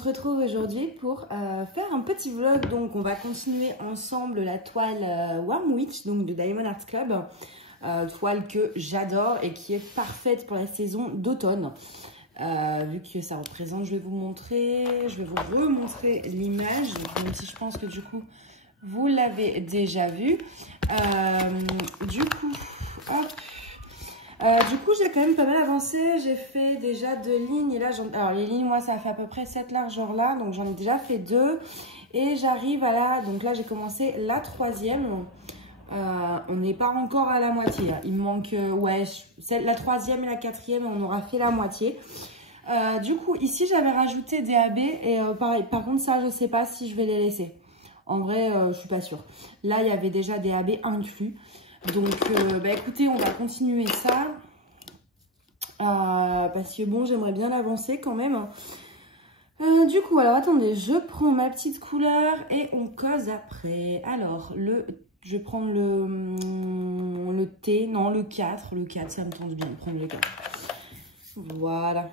se retrouve aujourd'hui pour faire un petit vlog. Donc on va continuer ensemble la toile Warm Witch donc de Diamond Art Club. Toile que j'adore et qui est parfaite pour la saison d'automne. Vu que ça représente, je vais vous remontrer l'image, même si je pense que du coup vous l'avez déjà vu. Du coup, j'ai quand même pas mal avancé. J'ai fait déjà 2 lignes. Et là, alors les lignes, moi, ça fait à peu près cette largeur là. Donc, j'en ai déjà fait 2. Et j'arrive à la... Donc là, j'ai commencé la 3e. On n'est pas encore à la moitié. Il me manque... ouais, la 3e et la 4e, on aura fait la moitié. Du coup, ici, j'avais rajouté des AB. Et pareil, par contre, ça, je sais pas si je vais les laisser. En vrai, je suis pas sûre. Là, il y avait déjà des AB inclus. Donc, écoutez, on va continuer ça. Parce que bon, j'aimerais bien l'avancer quand même. Du coup, alors attendez, je prends ma petite couleur et on cause après. Alors, je vais prendre le T, non, le 4. Le 4, ça me tente bien de prendre le 4. Voilà.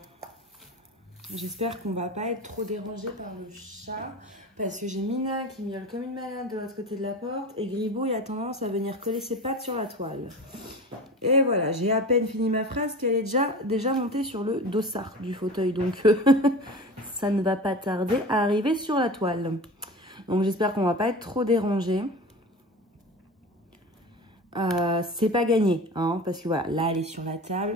J'espère qu'on va pas être trop dérangé par le chat. Parce que j'ai Mina qui miaule comme une malade de l'autre côté de la porte. Et Gribouille a tendance à venir coller ses pattes sur la toile. Et voilà, j'ai à peine fini ma phrase qu'elle est déjà montée sur le dossard du fauteuil. Donc, ça ne va pas tarder à arriver sur la toile. Donc, j'espère qu'on ne va pas être trop dérangé. C'est pas gagné, hein, parce que voilà, là, elle est sur la table.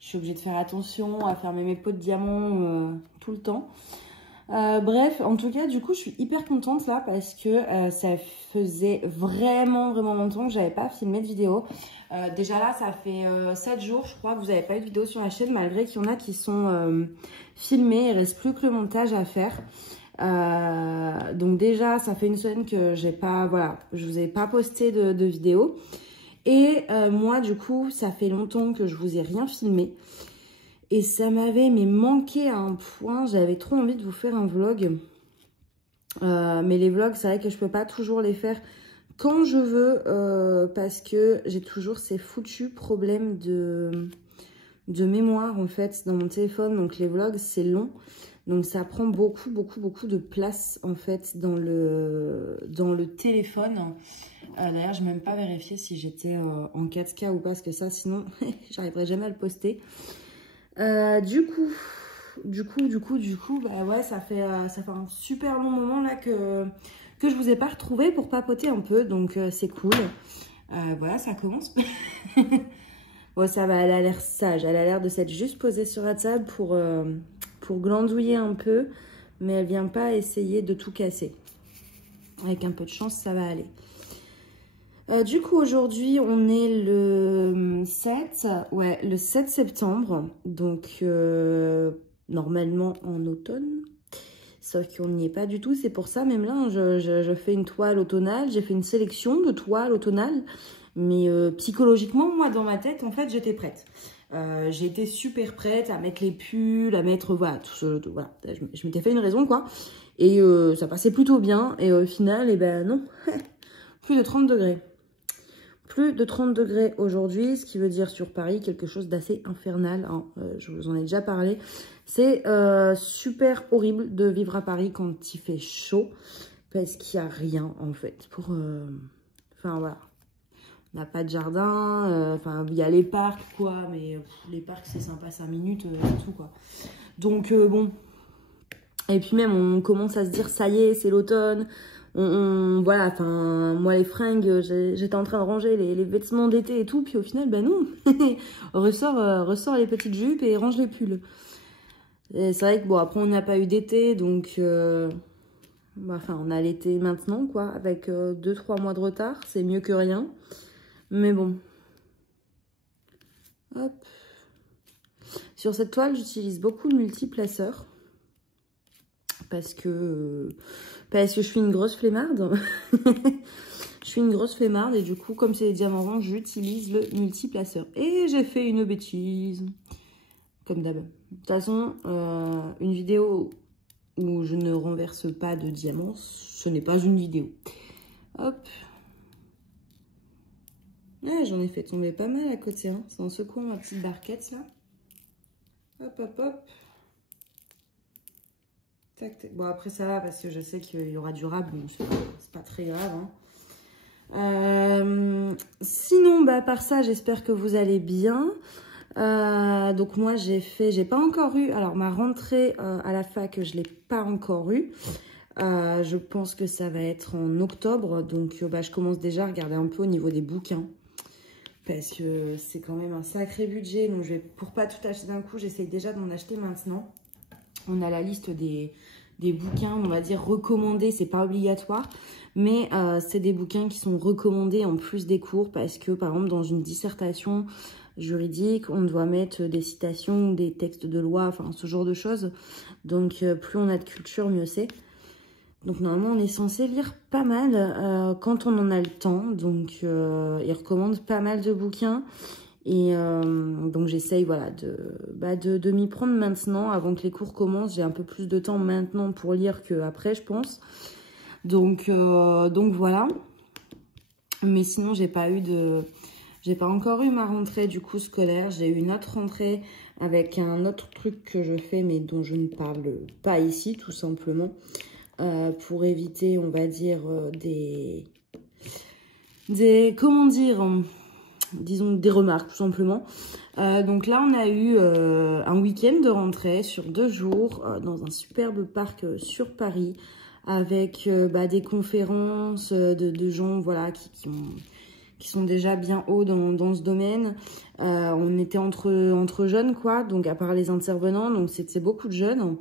Je suis obligée de faire attention à fermer mes pots de diamant tout le temps. Bref, en tout cas, du coup, je suis hyper contente là parce que ça faisait vraiment longtemps que j'avais pas filmé de vidéo. Déjà là, ça fait 7 jours, je crois, que vous n'avez pas eu de vidéo sur la chaîne, malgré qu'il y en a qui sont filmés. Il reste plus que le montage à faire. Donc déjà, ça fait une semaine que j'ai pas, voilà, je vous ai pas posté de vidéo. Et moi, du coup, ça fait longtemps que je vous ai rien filmé. Et ça m'avait manqué à un point. J'avais trop envie de vous faire un vlog. Mais les vlogs, c'est vrai que je peux pas toujours les faire quand je veux. Parce que j'ai toujours ces foutus problèmes de mémoire, en fait, dans mon téléphone. Donc, les vlogs, c'est long. Donc, ça prend beaucoup de place, en fait, dans le téléphone. D'ailleurs, je n'ai même pas vérifié si j'étais en 4K ou pas. Parce que ça, sinon, j'arriverai jamais à le poster. Du coup, bah ouais, ça fait un super long moment là que je vous ai pas retrouvé pour papoter un peu, donc c'est cool. Voilà, ça commence. Bon, ça va, elle a l'air sage, elle a l'air de s'être juste posée sur la table pour glandouiller un peu, mais elle vient pas essayer de tout casser. Avec un peu de chance, ça va aller. Du coup, aujourd'hui, on est le 7 septembre, donc normalement en automne, sauf qu'on n'y est pas du tout. C'est pour ça, même là, je fais une toile automnale, j'ai fait une sélection de toiles automnales, mais psychologiquement, moi, dans ma tête, en fait, j'étais prête. J'étais super prête à mettre les pulls, à mettre, voilà, voilà. Je m'étais fait une raison, quoi, et ça passait plutôt bien, et au final, eh ben non, plus de 30 degrés. Plus de 30 degrés aujourd'hui, ce qui veut dire sur Paris quelque chose d'assez infernal. Hein. Je vous en ai déjà parlé. C'est super horrible de vivre à Paris quand il fait chaud. Parce qu'il n'y a rien en fait. Enfin voilà. On n'a pas de jardin. Enfin, il y a les parcs quoi. Mais les parcs c'est sympa 5 minutes, c'est tout quoi. Donc bon. Et puis même on commence à se dire ça y est, c'est l'automne. Voilà, enfin, moi les fringues, j'étais en train de ranger les vêtements d'été et tout, puis au final, ben non, ressort les petites jupes et range les pulls. Et c'est vrai que bon, après on n'a pas eu d'été, donc, enfin, on a l'été maintenant, quoi, avec 2-3 mois de retard, c'est mieux que rien, mais bon. Hop. Sur cette toile, j'utilise beaucoup le multiplaceur. Parce que je suis une grosse flemmarde. Je suis une grosse flemmarde et du coup, comme c'est des diamants ronds, j'utilise le multiplaceur. Et j'ai fait une bêtise. Comme d'hab. De toute façon, une vidéo où je ne renverse pas de diamants, ce n'est pas une vidéo. Hop. Ah, j'en ai fait tomber pas mal à côté. Hein. C'est en secouant ma petite barquette, là. Hop, hop, hop. Tac, tac. Bon, après, ça va parce que je sais qu'il y aura du rab. Bon, c'est pas très grave. Hein. Sinon, bah, par ça, j'espère que vous allez bien. Donc moi j'ai pas encore eu, alors ma rentrée à la fac je l'ai pas encore eu, je pense que ça va être en octobre, donc bah, je commence déjà à regarder un peu au niveau des bouquins, parce que c'est quand même un sacré budget, donc pour pas tout acheter d'un coup, j'essaye déjà d'en acheter maintenant. On a la liste des bouquins, on va dire recommandés, c'est pas obligatoire, mais c'est des bouquins qui sont recommandés en plus des cours, parce que par exemple dans une dissertation juridique, on doit mettre des citations, des textes de loi, enfin ce genre de choses. Donc plus on a de culture, mieux c'est. Donc normalement on est censé lire pas mal quand on en a le temps. Donc ils recommandent pas mal de bouquins. Et donc j'essaye voilà, de m'y prendre maintenant avant que les cours commencent. J'ai un peu plus de temps maintenant pour lire qu'après je pense. Donc voilà. Mais sinon j'ai pas encore eu ma rentrée du coup scolaire. J'ai eu une autre rentrée avec un autre truc que je fais mais dont je ne parle pas ici tout simplement. Pour éviter on va dire comment dire, disons des remarques tout simplement. Donc là on a eu un week-end de rentrée sur 2 jours dans un superbe parc sur Paris avec des conférences de gens voilà, qui sont déjà bien hauts dans ce domaine. On était entre jeunes, quoi, donc à part les intervenants, donc c'est beaucoup de jeunes.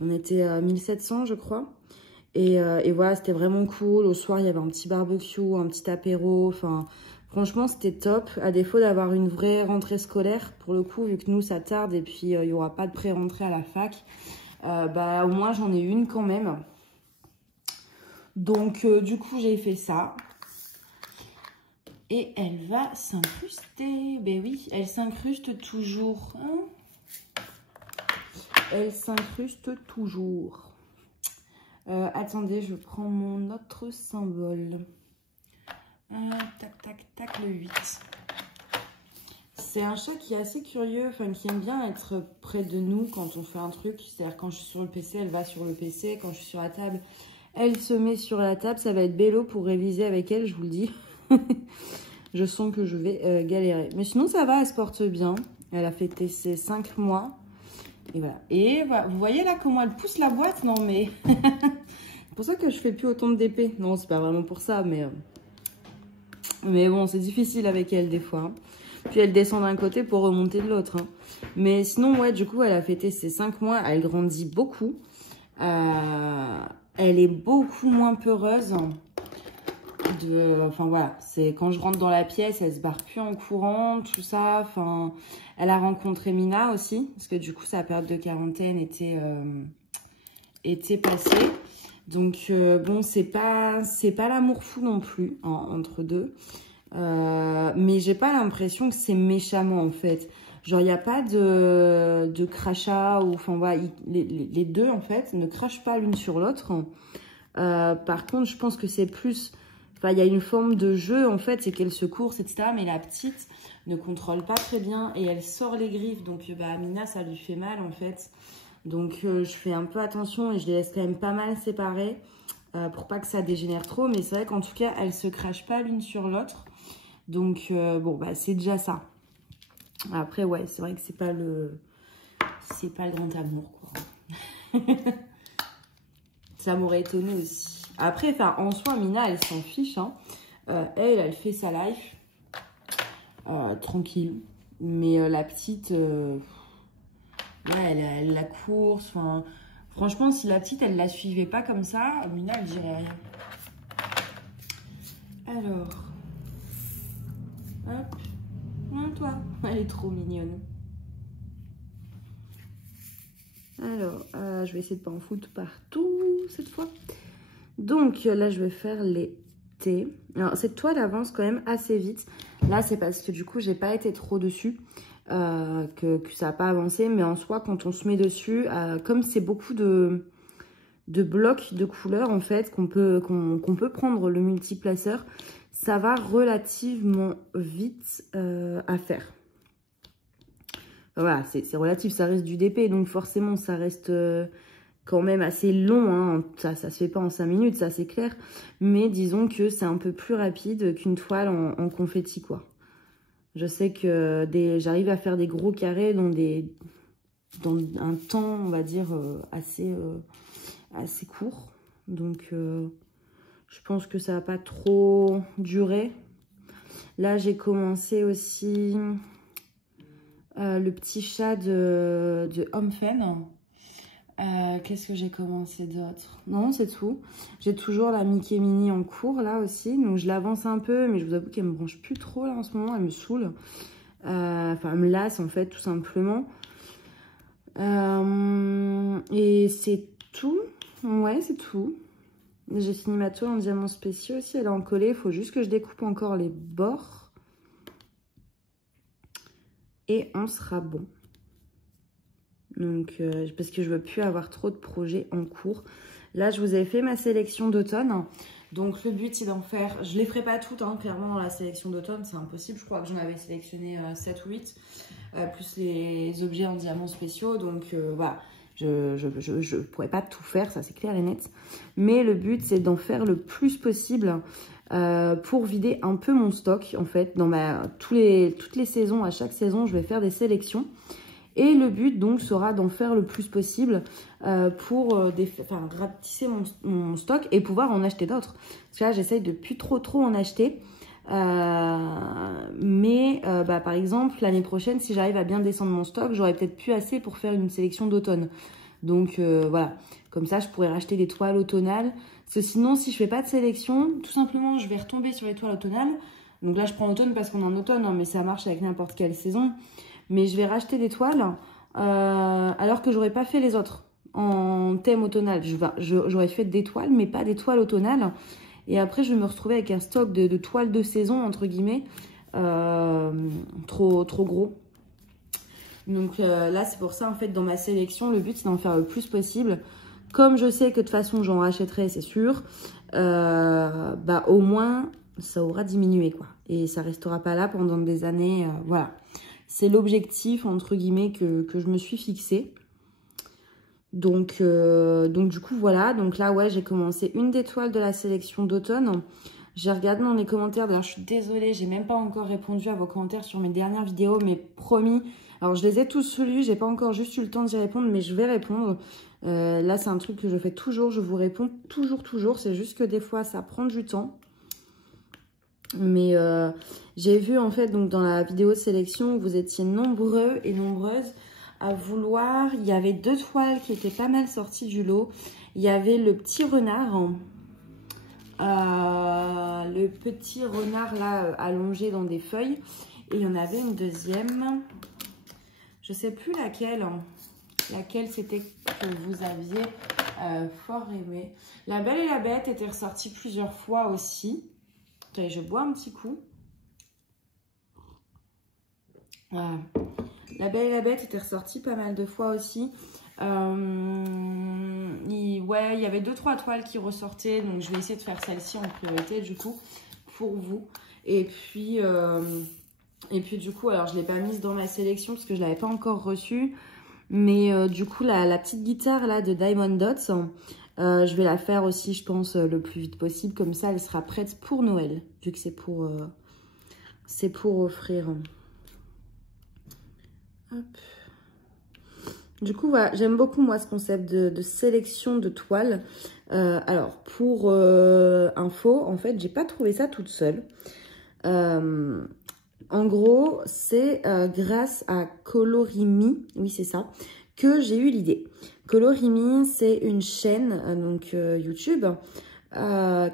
On était à 1700, je crois. Et voilà, c'était vraiment cool. Au soir, il y avait un petit barbecue, un petit apéro. Enfin, franchement, c'était top. À défaut d'avoir une vraie rentrée scolaire, pour le coup, vu que nous, ça tarde et puis il n'y aura pas de pré-rentrée à la fac, au moins, j'en ai une quand même. Donc, du coup, j'ai fait ça. Et elle va s'incruster. Ben oui, elle s'incruste toujours. Hein, elle s'incruste toujours. Attendez, je prends mon autre symbole. Tac, tac, tac, le 8. C'est un chat qui est assez curieux, enfin qui aime bien être près de nous quand on fait un truc. C'est-à-dire quand je suis sur le PC, elle va sur le PC. Quand je suis sur la table, elle se met sur la table. Ça va être bello pour réviser avec elle, je vous le dis. Je sens que je vais galérer. Mais sinon, ça va, elle se porte bien. Elle a fêté ses 5 mois. Et voilà. Et voilà. Vous voyez là comment elle pousse la boîte? Non, mais... c'est pour ça que je fais plus autant de DP. Non, c'est pas vraiment pour ça, mais bon, c'est difficile avec elle des fois. Puis elle descend d'un côté pour remonter de l'autre. Hein. Mais sinon, ouais, du coup, elle a fêté ses 5 mois. Elle grandit beaucoup. Elle est beaucoup moins peureuse. Enfin voilà, c'est quand je rentre dans la pièce, elle se barre plus en courant, tout ça. Enfin, elle a rencontré Mina aussi, parce que du coup sa période de quarantaine était passée. Donc bon, c'est pas l'amour fou non plus entre deux. Mais j'ai pas l'impression que c'est méchamment en fait. Genre il n'y a pas de crachat ou enfin voilà, les deux en fait ne crachent pas l'une sur l'autre. Par contre, je pense que c'est plus... Enfin, il y a une forme de jeu, en fait, c'est qu'elle se course, etc. Mais la petite ne contrôle pas très bien et elle sort les griffes. Donc, Mina, ça lui fait mal, en fait. Donc, je fais un peu attention et je les laisse quand même pas mal séparées pour pas que ça dégénère trop. Mais c'est vrai qu'en tout cas, elles se crachent pas l'une sur l'autre. Donc, bon, c'est déjà ça. Après, ouais, c'est vrai que c'est pas le grand amour, quoi. Ça m'aurait étonné aussi. Après, en soi, Mina, elle s'en fiche. Hein. Elle fait sa life. Tranquille. Mais la petite, ouais, elle la course. Franchement, si la petite, elle la suivait pas comme ça, Mina, elle dirait rien. Alors. Hop. Toi. Elle est trop mignonne. Alors, je vais essayer de pas en foutre partout cette fois. Donc là, je vais faire les thés. Alors, cette toile avance quand même assez vite. Là, c'est parce que du coup, j'ai pas été trop dessus, que ça n'a pas avancé. Mais en soi, quand on se met dessus, comme c'est beaucoup de blocs de couleurs, en fait, qu'on peut prendre le multiplaceur, ça va relativement vite à faire. Voilà, c'est relatif, ça reste du DP, donc forcément, ça reste quand même assez long, hein. Ça se fait pas en 5 minutes, ça c'est clair. Mais disons que c'est un peu plus rapide qu'une toile en confetti, quoi. Je sais que j'arrive à faire des gros carrés dans un temps, on va dire, assez court. Donc, je pense que ça va pas trop durer. Là, j'ai commencé aussi le petit chat de Homfen. Qu'est-ce que j'ai commencé d'autre? Non, c'est tout. J'ai toujours la Mickey Mini en cours, là aussi. Donc, je l'avance un peu, mais je vous avoue qu'elle me branche plus trop, là, en ce moment. Elle me saoule. Enfin, elle me lasse, en fait, tout simplement. Et c'est tout. Ouais, c'est tout. J'ai fini ma toile en diamants spéciaux aussi. Elle est en collé. Il faut juste que je découpe encore les bords. Et on sera bon. Donc, parce que je veux plus avoir trop de projets en cours. Là, je vous ai fait ma sélection d'automne. Donc, le but, c'est d'en faire... Je ne les ferai pas toutes, hein, clairement, la sélection d'automne. C'est impossible. Je crois que j'en avais sélectionné 7 ou 8. Plus les objets en diamants spéciaux. Donc, voilà. Je pourrais pas tout faire, ça c'est clair et net. Mais le but, c'est d'en faire le plus possible pour vider un peu mon stock. En fait, dans toutes les saisons, à chaque saison, je vais faire des sélections. Et le but, donc, sera d'en faire le plus possible pour rapetisser mon stock et pouvoir en acheter d'autres. Parce que là, j'essaye de plus trop en acheter. Par exemple, l'année prochaine, si j'arrive à bien descendre mon stock, j'aurai peut-être plus assez pour faire une sélection d'automne. Donc, voilà. Comme ça, je pourrais racheter des toiles automnales. Parce que sinon, si je fais pas de sélection, tout simplement, je vais retomber sur les toiles automnales. Donc là, je prends automne parce qu'on est en automne, hein, mais ça marche avec n'importe quelle saison. Mais je vais racheter des toiles alors que j'aurais pas fait les autres en thème automnal. J'aurais fait des toiles, mais pas des toiles automnales. Et après, je vais me retrouver avec un stock de toiles de saison, entre guillemets, trop gros. Donc là, c'est pour ça, en fait, dans ma sélection, le but, c'est d'en faire le plus possible. Comme je sais que de toute façon, j'en rachèterai, c'est sûr, au moins, ça aura diminué, quoi. Et ça restera pas là pendant des années, voilà. C'est l'objectif, entre guillemets, que je me suis fixé. Donc du coup, voilà. Donc là, ouais, j'ai commencé une des toiles de la sélection d'automne. J'ai regardé dans les commentaires. D'ailleurs, je suis désolée, j'ai même pas encore répondu à vos commentaires sur mes dernières vidéos, mais promis. Alors, je les ai tous lus. J'ai pas encore juste eu le temps d'y répondre, mais je vais répondre. Là, c'est un truc que je fais toujours. Je vous réponds toujours. C'est juste que des fois, ça prend du temps. Mais j'ai vu, en fait, donc dans la vidéo de sélection, vous étiez nombreux et nombreuses à vouloir. Il y avait 2 toiles qui étaient pas mal sorties du lot. Il y avait le petit renard. Le petit renard là allongé dans des feuilles. Et il y en avait une deuxième. Je sais plus laquelle. Laquelle c'était que vous aviez fort aimé. La Belle et la Bête était ressortie plusieurs fois aussi. Attendez, je bois un petit coup. Voilà. La Belle et la Bête était ressortie pas mal de fois aussi. Ouais, il y avait 2-3 toiles qui ressortaient. Donc, je vais essayer de faire celle-ci en priorité, du coup, pour vous. Et puis du coup, alors, je ne l'ai pas mise dans ma sélection parce que je ne l'avais pas encore reçue. Mais du coup, la petite guitare, là, de Diamond Dots, je vais la faire aussi, je pense, le plus vite possible. Comme ça, elle sera prête pour Noël, vu que c'est pour offrir. Hop. Du coup, voilà, j'aime beaucoup, moi, ce concept de sélection de toiles. Alors, pour info, en fait, j'ai pas trouvé ça toute seule. En gros, c'est grâce à Colorimi, oui, c'est ça, que j'ai eu l'idée. Colorimi, c'est une chaîne, donc YouTube,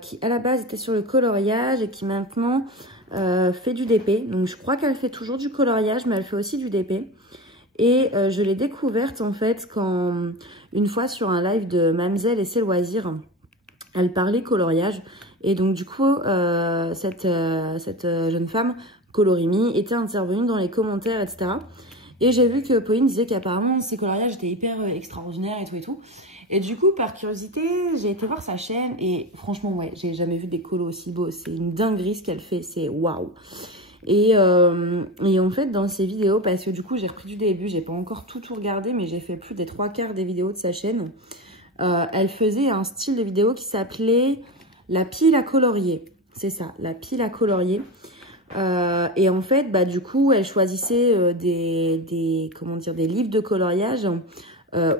qui, à la base, était sur le coloriage et qui, maintenant, fait du DP. Donc, je crois qu'elle fait toujours du coloriage, mais elle fait aussi du DP. Et je l'ai découverte en fait quand une fois sur un live de Mamzelle et ses loisirs, elle parlait coloriage. Et donc du coup, cette jeune femme, Colorimi, était intervenue dans les commentaires, etc. Et j'ai vu que Pauline disait qu'apparemment ses coloriages étaient hyper extraordinaires et tout et tout. Et du coup, par curiosité, j'ai été voir sa chaîne et franchement, ouais, j'ai jamais vu des colos aussi beaux. C'est une dinguerie ce qu'elle fait, c'est waouh. Et en fait, dans ses vidéos, parce que du coup, j'ai repris du début, j'ai pas encore tout regardé, mais j'ai fait plus des 3/4 des vidéos de sa chaîne. elle faisait un style de vidéo qui s'appelait la pile à colorier. C'est ça, la pile à colorier. Et en fait, bah, du coup, elle choisissait comment dire, des livres de coloriage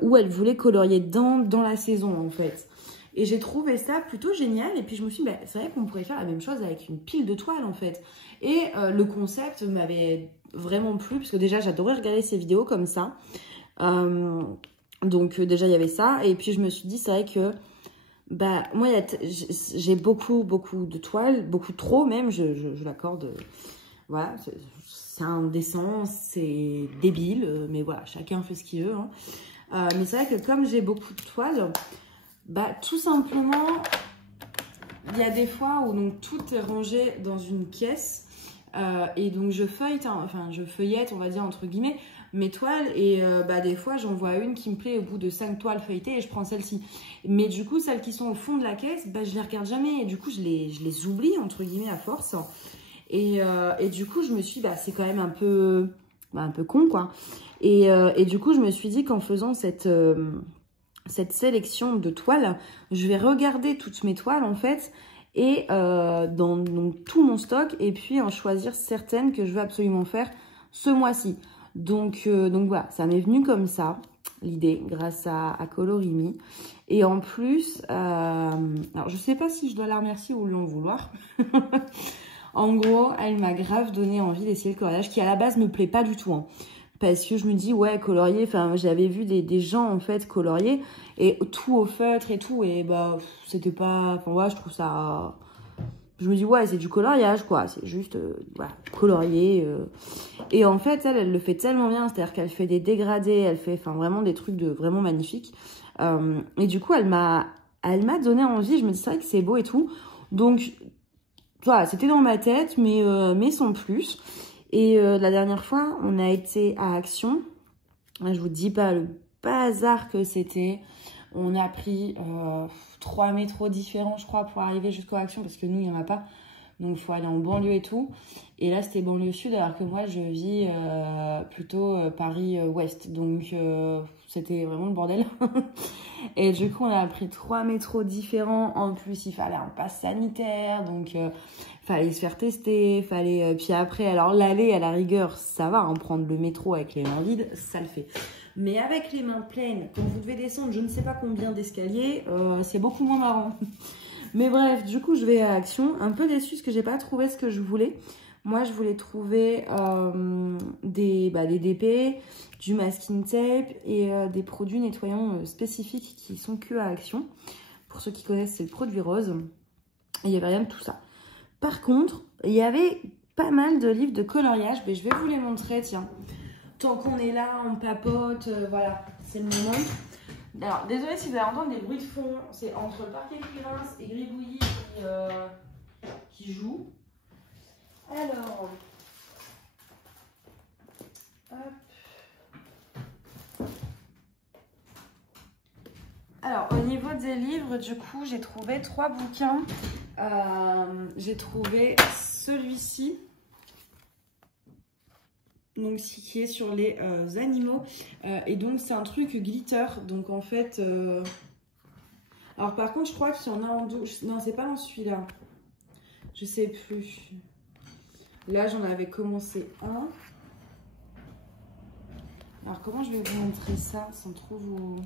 où elle voulait colorier dans la saison, en fait. Et j'ai trouvé ça plutôt génial. Et puis, je me suis dit, bah, c'est vrai qu'on pourrait faire la même chose avec une pile de toile, en fait. Et le concept m'avait vraiment plu, parce que déjà, j'adorais regarder ces vidéos comme ça. Donc, déjà, il y avait ça. Et puis, je me suis dit, c'est vrai que bah, moi, j'ai beaucoup de toiles, beaucoup trop même, je l'accorde. Voilà, c'est indécent, c'est débile, mais voilà, chacun fait ce qu'il veut. Hein. Mais c'est vrai que comme j'ai beaucoup de toiles, bah, tout simplement, il y a des fois où donc, tout est rangé dans une caisse. Et donc, je feuillette, on va dire, entre guillemets, mes toiles. Et bah, des fois, j'en vois une qui me plaît au bout de 5 toiles feuilletées et je prends celle-ci. Mais du coup, celles qui sont au fond de la caisse, bah, je les regarde jamais. Et du coup, je les oublie, entre guillemets, à force. Et du coup, je me suis dit, bah, c'est quand même un peu con, quoi. Et du coup, je me suis dit qu'en faisant cette sélection de toiles, je vais regarder toutes mes toiles, en fait, et dans tout mon stock, et puis en choisir certaines que je veux absolument faire ce mois-ci. Donc voilà, ça m'est venu comme ça, l'idée, grâce à Colorimi. Et en plus, alors je sais pas si je dois la remercier ou lui en vouloir. En gros, elle m'a grave donné envie d'essayer le coloriage, qui à la base me plaît pas du tout, hein. Parce que je me dis, ouais, colorier, enfin, j'avais vu des gens, en fait, colorier, et tout au feutre et tout, et bah, c'était pas, enfin, ouais, je trouve ça, je me dis, ouais, c'est du coloriage, quoi, c'est juste, voilà, colorier, Et en fait, elle le fait tellement bien, c'est-à-dire qu'elle fait des dégradés, elle fait, enfin, vraiment des trucs vraiment magnifiques, et du coup, elle m'a donné envie, je me dis, c'est vrai que c'est beau et tout, donc, voilà, c'était dans ma tête, mais sans plus. Et la dernière fois, on a été à Action. Je vous dis pas le bazar que c'était. On a pris 3 métros différents, je crois, pour arriver jusqu'à Action, parce que nous, il n'y en a pas. Donc, il faut aller en banlieue et tout. Et là, c'était banlieue sud, alors que moi, je vis plutôt Paris-Ouest. Donc, c'était vraiment le bordel. Et du coup, on a pris 3 métros différents. En plus, il fallait un pass sanitaire. Donc, fallait se faire tester. Fallait. Puis après, alors l'aller, à la rigueur, ça va. Hein, prendre le métro avec les mains vides, ça le fait. Mais avec les mains pleines, quand vous devez descendre je ne sais pas combien d'escaliers, c'est beaucoup moins marrant. Mais bref, du coup, je vais à Action. Un peu déçue parce que j'ai pas trouvé ce que je voulais. Moi, je voulais trouver des DP, du masking tape et des produits nettoyants spécifiques qui sont que à Action. Pour ceux qui connaissent, c'est le produit rose. Et il n'y avait rien de tout ça. Par contre, il y avait pas mal de livres de coloriage. Mais je vais vous les montrer, tiens. Tant qu'on est là, on papote, voilà, c'est le moment. Alors, désolé si vous allez entendre des bruits de fond. C'est entre le parquet Cuirins et Gribouillis qui joue. Alors, hop. Alors, au niveau des livres, du coup, j'ai trouvé 3 bouquins. J'ai trouvé celui-ci. Donc, qui est sur les animaux. Et donc, c'est un truc glitter. Donc, en fait... Alors, par contre, je crois qu'il y en a en deux. Non, c'est pas dans celui-là. Je sais plus. Là, j'en avais commencé un. Alors, comment je vais vous montrer ça sans trop vous...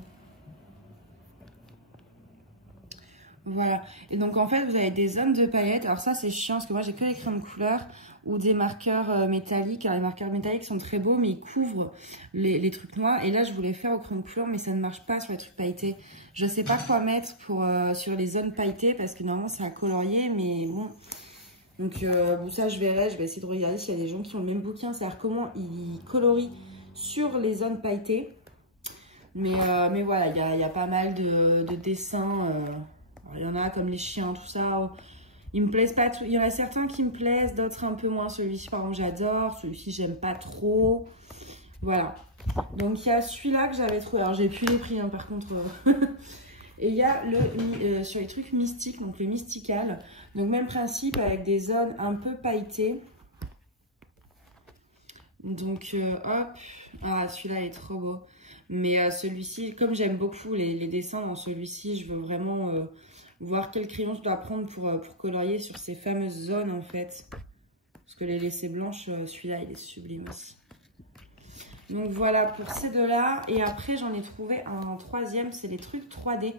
Voilà. Et donc, en fait, vous avez des zones de paillettes. Alors, ça, c'est chiant parce que moi, j'ai que les crayons de couleur ou des marqueurs métalliques. Alors, les marqueurs métalliques sont très beaux, mais ils couvrent les trucs noirs. Et là, je voulais faire au crayon de couleur, mais ça ne marche pas sur les trucs pailletés. Je ne sais pas quoi mettre sur les zones pailletées parce que normalement, c'est à colorier, mais bon. Donc, bon, ça, je vais essayer de regarder s'il y a des gens qui ont le même bouquin. C'est-à-dire comment ils colorient sur les zones pailletées. Mais voilà, il y a pas mal de dessins. Il y en a comme les chiens, tout ça. Ils me plaisent pas tout. Il y en a certains qui me plaisent, d'autres un peu moins. Celui-ci, par exemple, j'adore. Celui-ci, j'aime pas trop. Voilà. Donc, il y a celui-là que j'avais trouvé. Alors, j'ai plus les prix, hein, par contre. Et il y a sur les trucs mystiques, donc le mystical. Donc, même principe avec des zones un peu pailletées. Donc, hop. Ah, celui-là est trop beau. Mais celui-ci, comme j'aime beaucoup les dessins dans celui-ci, je veux vraiment voir quel crayon je dois prendre pour colorier sur ces fameuses zones en fait. Parce que les laissés blanches, celui-là, il est sublime aussi. Donc voilà pour ces deux-là. Et après, j'en ai trouvé un troisième, c'est les trucs 3D. Et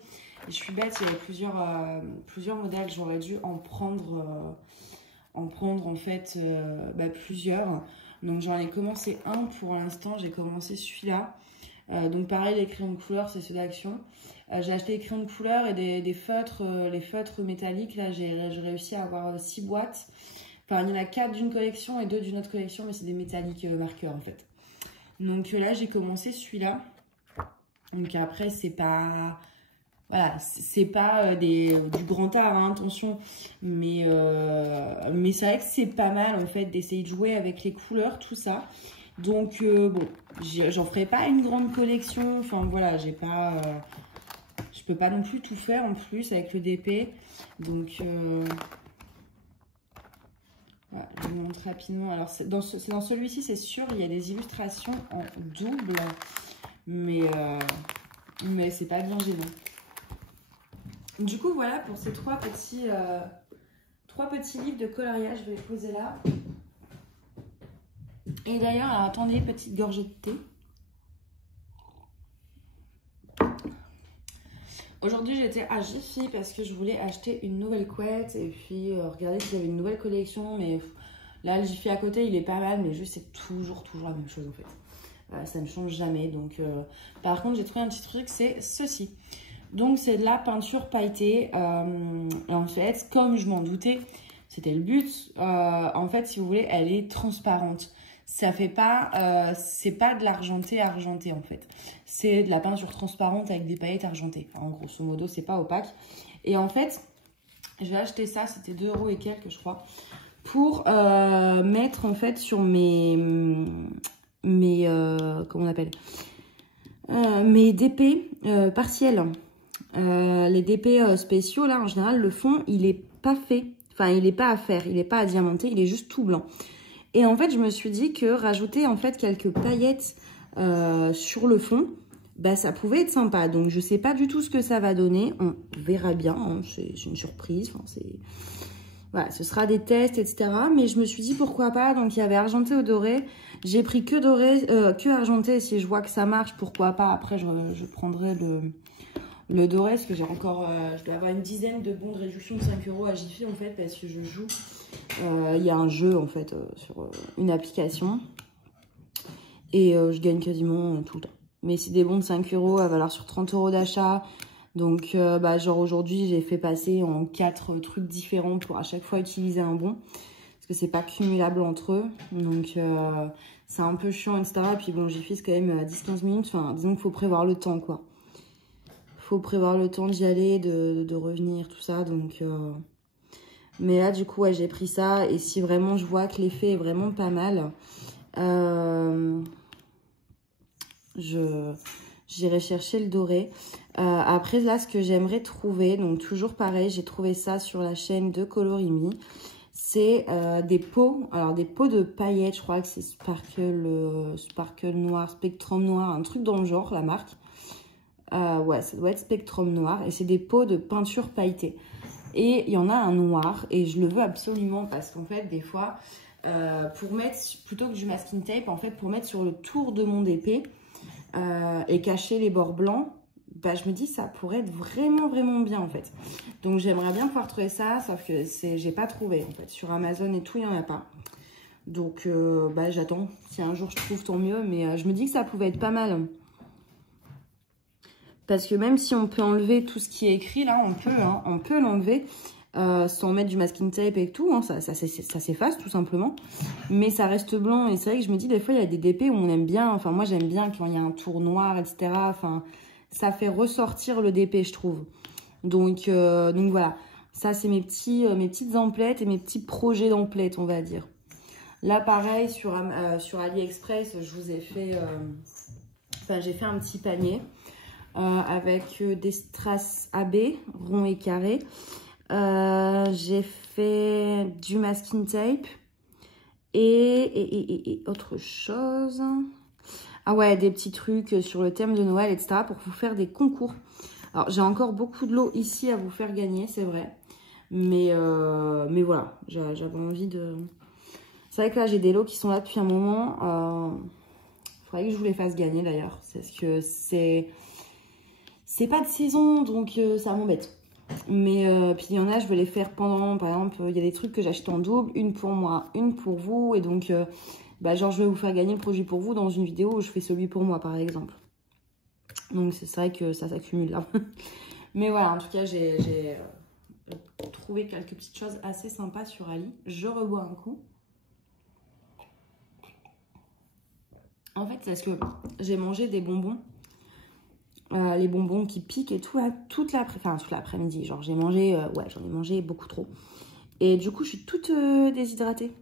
je suis bête, il y avait plusieurs modèles. J'aurais dû en prendre en fait plusieurs. Donc j'en ai commencé un pour l'instant. J'ai commencé celui-là. Donc pareil, les crayons de couleur, c'est ceux d'Action. J'ai acheté des crayons de couleur et des feutres, les feutres métalliques. Là, j'ai réussi à avoir 6 boîtes. Enfin, il y en a 4 d'une collection et 2 d'une autre collection, mais c'est des métalliques marqueurs en fait. Donc là, j'ai commencé celui-là. Donc après, c'est pas... Voilà, c'est pas du grand art, hein, attention. Mais c'est vrai que c'est pas mal en fait d'essayer de jouer avec les couleurs, tout ça. Donc bon, j'en ferai pas une grande collection. Enfin voilà, j'ai pas... je peux pas non plus tout faire en plus avec le DP. Donc... voilà, je vous montre rapidement. Alors, dans celui-ci, c'est sûr, il y a des illustrations en double, mais c'est pas bien gênant. Du coup, voilà pour ces trois petits livres de coloriage. Je vais les poser là. Et d'ailleurs, alors, attendez, petite gorgée de thé. Aujourd'hui, j'étais à Jiffy parce que je voulais acheter une nouvelle couette et puis regarder s'il y avait une nouvelle collection. Mais là, le Jiffy à côté, il est pas mal, mais juste c'est toujours la même chose en fait. Ça ne change jamais. Donc, par contre, j'ai trouvé un petit truc, c'est ceci. Donc, c'est de la peinture pailletée. En fait, comme je m'en doutais, c'était le but. En fait, si vous voulez, elle est transparente. Ça fait pas, c'est pas de l'argenté argenté en fait. C'est de la peinture transparente avec des paillettes argentées. En grosso modo, c'est pas opaque. Et en fait, j'ai acheté ça, c'était 2 € et quelques, je crois, pour mettre en fait sur comment on appelle, mes DP partiels. Les DP spéciaux là, en général, le fond, il est pas fait. Enfin, il est pas à faire, il est pas à diamanter, il est juste tout blanc. Et en fait, je me suis dit que rajouter en fait quelques paillettes sur le fond, bah ça pouvait être sympa. Donc je sais pas du tout ce que ça va donner, on verra bien. Hein. C'est une surprise. Enfin, voilà, ce sera des tests, etc. Mais je me suis dit pourquoi pas. Donc il y avait argenté ou doré. J'ai pris que doré, que argenté. Si je vois que ça marche, pourquoi pas. Après, je prendrai le doré parce que j'ai encore, je dois avoir une dizaine de bons de réduction de 5 € à Jiffy en fait parce que je joue. Il y a un jeu en fait sur une application et je gagne quasiment tout le temps. Mais c'est des bons de 5 € à valeur sur 30 € d'achat. Donc genre aujourd'hui j'ai fait passer en 4 trucs différents pour à chaque fois utiliser un bon. Parce que c'est pas cumulable entre eux. Donc c'est un peu chiant, etc. Et puis bon, Jiffy c'est quand même 10-15 minutes. Enfin disons qu'il faut prévoir le temps quoi. Faut prévoir le temps d'y aller, de revenir, tout ça. Donc mais là, du coup, ouais, j'ai pris ça. Et si vraiment je vois que l'effet est vraiment pas mal, j'irai chercher le doré. Après, là, ce que j'aimerais trouver, donc toujours pareil, j'ai trouvé ça sur la chaîne de Colorimi. C'est des pots, alors des pots de paillettes, je crois que c'est Sparkle Noir, Spectrum Noir, un truc dans le genre, la marque. Ouais, ça doit être Spectrum Noir. Et c'est des pots de peinture pailletée. Et il y en a un noir et je le veux absolument parce qu'en fait, des fois, pour mettre, plutôt que du masking tape, en fait, pour mettre sur le tour de mon DP et cacher les bords blancs, bah, je me dis ça pourrait être vraiment bien en fait. Donc j'aimerais bien pouvoir trouver ça, sauf que j'ai pas trouvé en fait. Sur Amazon et tout, il n'y en a pas. Donc j'attends. Si un jour je trouve, tant mieux. Mais je me dis que ça pouvait être pas mal. Parce que même si on peut enlever tout ce qui est écrit, là, on peut l'enlever sans mettre du masking tape et tout. Hein, ça s'efface tout simplement. Mais ça reste blanc. Et c'est vrai que je me dis, des fois, il y a des DP où on aime bien. Enfin, moi, j'aime bien quand il y a un tour noir, etc. Enfin, ça fait ressortir le DP, je trouve. Donc voilà. Ça, c'est mes petites emplettes et mes petits projets d'emplettes, on va dire. Là, pareil, sur AliExpress, je vous ai fait... j'ai fait un petit panier. Avec des strass AB, ronds et carrés. J'ai fait du masking tape et autre chose. Ah ouais, des petits trucs sur le thème de Noël, etc. pour vous faire des concours. Alors, j'ai encore beaucoup de lots ici à vous faire gagner, c'est vrai. Mais voilà, j'avais envie de... C'est vrai que là, j'ai des lots qui sont là depuis un moment. Il faudrait que je vous les fasse gagner d'ailleurs. Parce que c'est pas de saison, donc ça m'embête. Mais puis il y en a, je veux les faire pendant... Par exemple, il y a des trucs que j'achète en double. Une pour moi, une pour vous. Et donc, genre, je vais vous faire gagner le produit pour vous dans une vidéo où je fais celui pour moi, par exemple. Donc, c'est vrai que ça s'accumule là. Mais voilà, en tout cas, j'ai trouvé quelques petites choses assez sympas sur Ali. Je rebois un coup. En fait, c'est parce que j'ai mangé des bonbons. Les bonbons qui piquent et tout, là, toute l'après-midi. Genre, j'ai mangé, ouais, j'en ai mangé beaucoup trop. Et du coup, je suis toute déshydratée.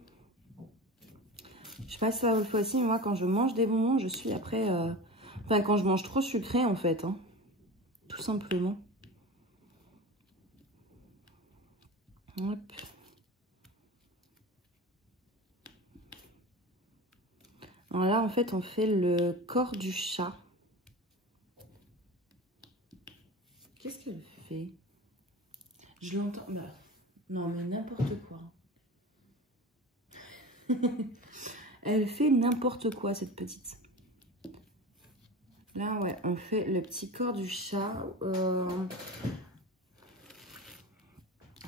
Je sais pas si ça vous le fait aussi, mais moi, quand je mange des bonbons, je suis après... Enfin, quand je mange trop sucré, en fait, hein, tout simplement. Hop. Alors là, en fait, on fait le corps du chat. Qu'est-ce qu'elle fait? Je l'entends... Bah, non, mais n'importe quoi. Elle fait n'importe quoi, cette petite. Là, ouais, on fait le petit corps du chat. Je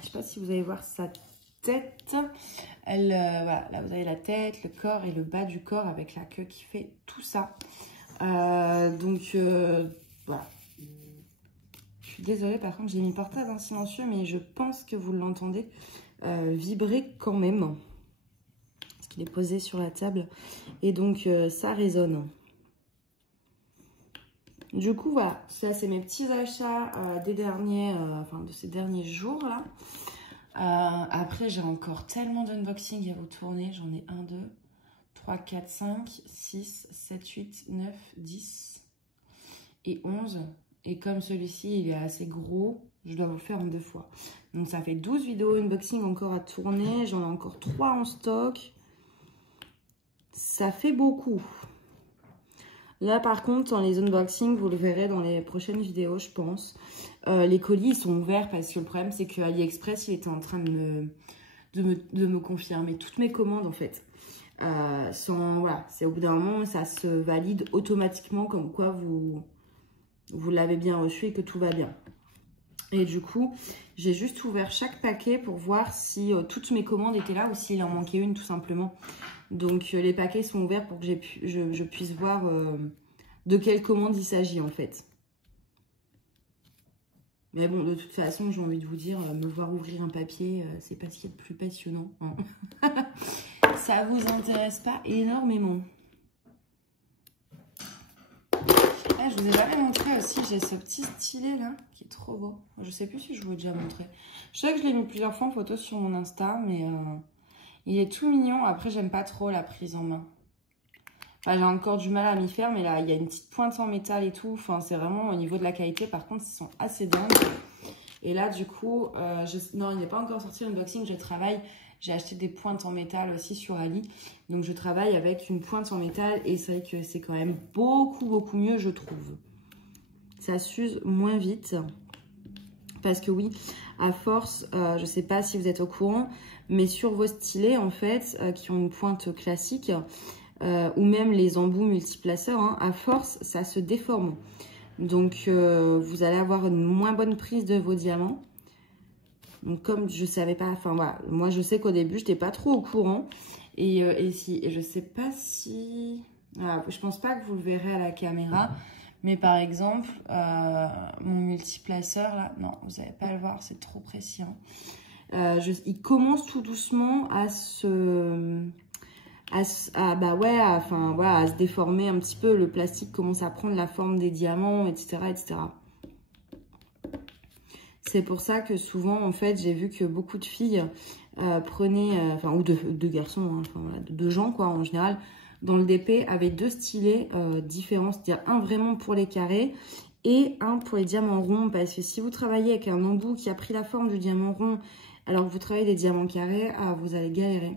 sais pas si vous allez voir sa tête. Elle, voilà, là, vous avez la tête, le corps et le bas du corps avec la queue qui fait tout ça. Donc, voilà. Je suis désolée, par contre, j'ai mis le portable en silencieux, mais je pense que vous l'entendez vibrer quand même. Parce qu'il est posé sur la table. Et donc, ça résonne. Du coup, voilà. Ça, c'est mes petits achats de ces derniers jours-là. Après, j'ai encore tellement d'unboxing à vous tourner. J'en ai 1, 2, 3, 4, 5, 6, 7, 8, 9, 10 et 11. Et comme celui-ci, il est assez gros, je dois vous le faire en 2 fois. Donc, ça fait 12 vidéos unboxing encore à tourner. J'en ai encore 3 en stock. Ça fait beaucoup. Là, par contre, dans les unboxings, vous le verrez dans les prochaines vidéos, je pense. Les colis, ils sont ouverts parce que le problème, c'est que AliExpress, il était en train de me confirmer toutes mes commandes, en fait. Voilà, c'est au bout d'un moment, ça se valide automatiquement comme quoi vous l'avez bien reçu et que tout va bien. Et du coup, j'ai juste ouvert chaque paquet pour voir si toutes mes commandes étaient là ou s'il en manquait une, tout simplement. Donc, les paquets sont ouverts pour que je puisse voir de quelle commande il s'agit, en fait. Mais bon, de toute façon, j'ai envie de vous dire, me voir ouvrir un papier, c'est pas ce qu'il y a de plus passionnant. Hein. Ça vous intéresse pas énormément. Ah, je vous ai jamais montré aussi, j'ai ce petit stylet là, qui est trop beau. Je sais plus si je vous ai déjà montré. Je sais que je l'ai mis plusieurs fois en photo sur mon Insta, mais il est tout mignon. Après, j'aime pas trop la prise en main. Enfin, j'ai encore du mal à m'y faire, mais là, il y a une petite pointe en métal et tout. Enfin, c'est vraiment au niveau de la qualité. Par contre, ils sont assez dingues. Et là, du coup, non, il n'est pas encore sorti l'unboxing. Je travaille. J'ai acheté des pointes en métal aussi sur Ali. Donc, je travaille avec une pointe en métal. Et c'est vrai que c'est quand même beaucoup, beaucoup mieux, je trouve. Ça s'use moins vite. Parce que oui, à force, je ne sais pas si vous êtes au courant, mais sur vos stylets, en fait, qui ont une pointe classique... ou même les embouts multiplaceurs, hein, à force, ça se déforme. Donc, vous allez avoir une moins bonne prise de vos diamants. Donc, comme je savais pas, enfin voilà, moi je sais qu'au début, je n'étais pas trop au courant. Et je sais pas si... Voilà, je pense pas que vous le verrez à la caméra. Mais par exemple, mon multiplaceur, là, non, vous n'allez pas le voir, c'est trop précis. Hein. Il commence tout doucement à se... à se déformer un petit peu. Le plastique commence à prendre la forme des diamants, etc. etc. C'est pour ça que souvent, en fait, j'ai vu que beaucoup de filles prenaient, ou de garçons, hein, voilà, de gens, quoi, en général, dans le DP, avaient 2 stylets différents. C'est-à-dire un vraiment pour les carrés et un pour les diamants ronds. Parce que si vous travaillez avec un embout qui a pris la forme du diamant rond, alors que vous travaillez des diamants carrés, vous allez galérer.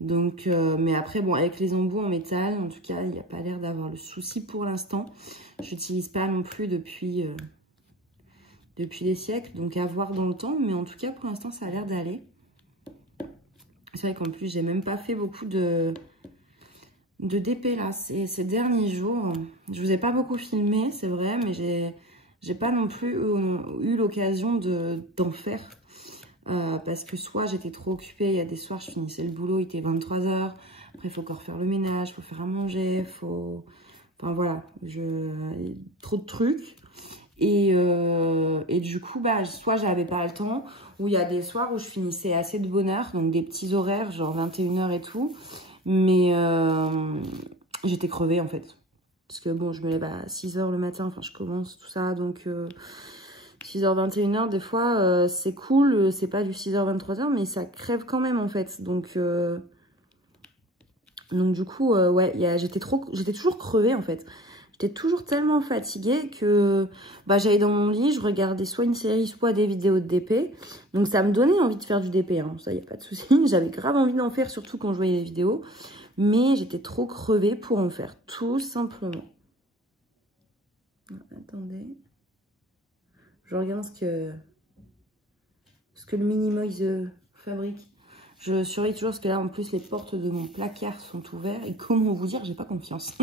Donc, mais après, bon, avec les embouts en métal, en tout cas, il n'y a pas l'air d'avoir le souci pour l'instant. Je n'utilise pas non plus depuis des siècles, donc à voir dans le temps. Mais en tout cas, pour l'instant, ça a l'air d'aller. C'est vrai qu'en plus, j'ai même pas fait beaucoup de DP là ces derniers jours. Je vous ai pas beaucoup filmé, c'est vrai, mais j'ai pas non plus eu l'occasion d'en faire. Parce que soit j'étais trop occupée, il y a des soirs je finissais le boulot, il était 23 h. Après il faut encore faire le ménage, il faut faire à manger, enfin voilà, trop de trucs. Et du coup, bah, soit j'avais pas le temps, ou il y a des soirs où je finissais assez de bonne heure, donc des petits horaires, genre 21 h et tout. Mais j'étais crevée en fait. Parce que bon, je me lève à 6 h le matin, enfin je commence tout ça, donc 6 h 21 h des fois c'est cool, c'est pas du 6 h 23 h, mais ça crève quand même en fait. Donc du coup, ouais, j'étais toujours crevée en fait. J'étais toujours tellement fatiguée que bah, j'allais dans mon lit, je regardais soit une série, soit des vidéos de DP. Donc ça me donnait envie de faire du DP, hein. Ça y a pas de souci. J'avais grave envie d'en faire, surtout quand je voyais les vidéos. Mais j'étais trop crevée pour en faire, tout simplement. Attendez. Je regarde ce que le Minimoise fabrique. Je surveille toujours parce que là, en plus, les portes de mon placard sont ouvertes. Et comment vous dire, j'ai pas confiance.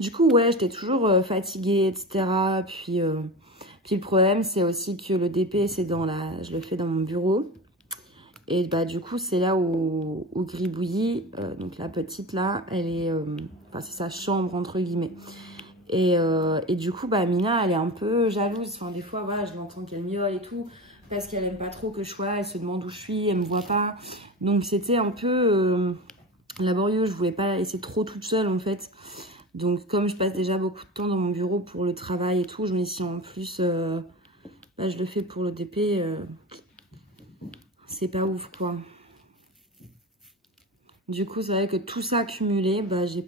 Du coup, ouais, j'étais toujours fatiguée, etc. Puis le problème, c'est aussi que le DP, je le fais dans mon bureau. Et bah, du coup, c'est là où Gribouillis, donc la petite là, elle est... Enfin, c'est sa chambre, entre guillemets. Et du coup, bah, Mina, elle est un peu jalouse. Enfin, des fois, voilà, je l'entends qu'elle miaule et tout. Parce qu'elle aime pas trop que je sois. Elle se demande où je suis, elle me voit pas. Donc, c'était un peu laborieux. Je voulais pas la laisser trop toute seule, en fait. Donc, comme je passe déjà beaucoup de temps dans mon bureau pour le travail et tout, je me dis si en plus, bah, je le fais pour le DP, c'est pas ouf, quoi. Du coup, c'est vrai que tout ça accumulé, bah, j'ai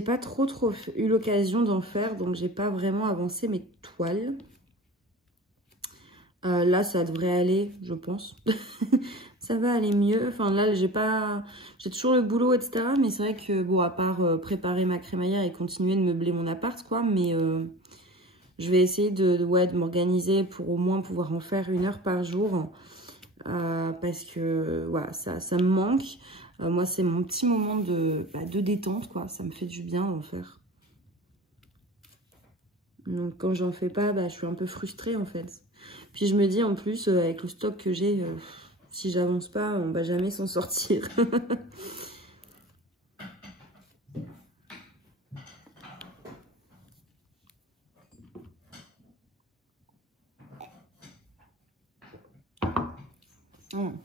pas trop eu l'occasion d'en faire, donc j'ai pas vraiment avancé mes toiles. Là, ça devrait aller, je pense. Ça va aller mieux. Enfin, là, j'ai toujours le boulot, etc. Mais c'est vrai que, bon, à part préparer ma crémaillère et continuer de meubler mon appart, quoi. Mais je vais essayer de m'organiser pour au moins pouvoir en faire 1 heure par jour. Parce que, voilà, ça me manque. Moi, c'est mon petit moment de détente, quoi. Ça me fait du bien d'en faire. Donc, quand j'en fais pas, bah, je suis un peu frustrée, en fait. Puis, je me dis, en plus, avec le stock que j'ai... si j'avance pas, on va jamais s'en sortir.